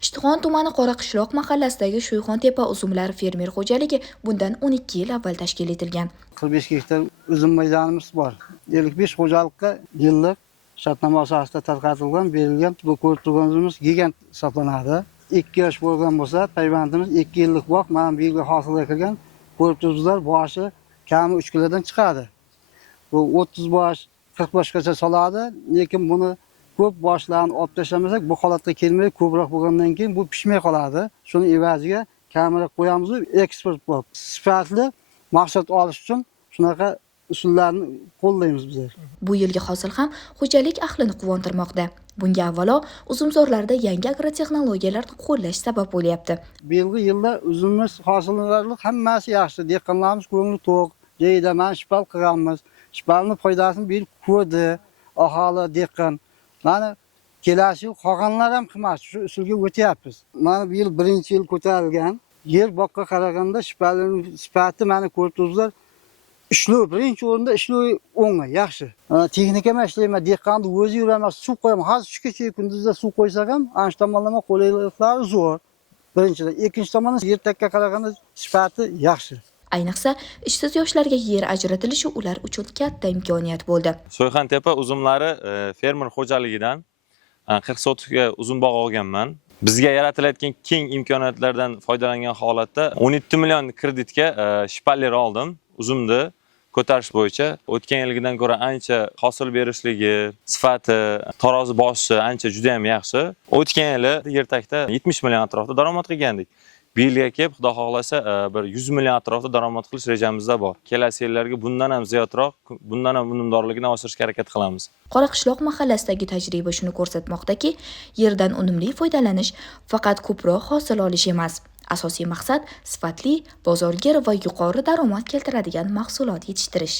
Ishtixon tumani Qoraqishloq mahallasidagi Shuyxontepa uzumlar fermer xo'jaligi bundan 12 yil avval tashkil etilgan. 45 gektar uzum maydonimiz bor. 55 xo'jalikka yillik shartnoma asosida tarqatilgan, berilgan bu ko'rib turganimiz gigant hisoblanadi. 2 yosh bo'lgan bo'lsa, payvandimiz 2 yillik vaqt mana bu yilga hosilga kirgan ko'rib turibsizlar, boshi kami 3 kilodan chiqadi. Bu 30 bosh, 40 boshgacha soladi, lekin buni ko'p boshlarni olib tashlamasak, bu holatga kelmaydi. Ko'proq bo'lgandan keyin bu pishmay qoladi. Shuni evaziga kamera qo'yamiz, eksport bo'lib sifatli mahsulot olish uchun shunaqa usullarni qo'llaymiz bizlar. Bu yilgi hosil ham xo'jalik ahlini quvontirmoqda. Bunga avvalo uzumzorlarda yangi agrotexnologiyalarni qo'llash sabab bo'lyapti. Bu yilda uzumimiz hosillarning hammasi yaxshi. Dehqonlarimiz ko'ngli to'q. Joyida mana shipal qilganmiz. Shipalning foydasini berib ko'rdi aholi, dehqon. Mana kelasi yil qolganlar ham qilmas, shu usulga o'tyapmiz. Mana bu yil birinchi yil ko'tarilgan. Yer boqqa qaraganda shipalning sifati mana ko'rib turibsizlar. Ishlov birinchi o'rinda ishlov o'ngi, yaxshi. Texnika bilan ishlayman, dehqonni o'zi yuramas, suv qo'yaman. Hozir shu kecha kunduzda suv qo'ysak ham, ana shu tomonlama qulayliklari zo'r. Birinchidan, ikkinchi tomondan yer takka qaraganda sifati yaxshi. Ayniqsa, ishsiz yoshlarga yer ajratilishi ular uchun katta imkoniyat bo'ldi. Shuyxontepa uzumlari fermer xo'jaligidan 40 sotikga uzum bog' olganman. Bizga yaratilayotgan keng imkoniyatlardan foydalangan holatda 17 million kreditga shipallar oldim. Uzumni ko'tarish bo'yicha o'tgan yilgidan ko'ra ancha hosil berishligi, sifati, tarozi boshi ancha juda ham yaxshi. O'tgan yili yertakda 70 million atrofida daromad qilgandik. Bu yilga kelib, xudo xohlasa, bir 100 million atrofida daromad qilish rejamizda bor. Kelasi yillarga bundan ham ziyodroq, bundan ham unumdorligini oshirishga harakat qilamiz. Qoraqishloq mahallasidagi tajriba shuni ko'rsatmoqdaki, yerdan unumli foydalanish faqat ko'proq hosil olish emas. Asosiy maqsad sifatli, bozorga va yuqori daromad keltiradigan mahsulot yetishtirish.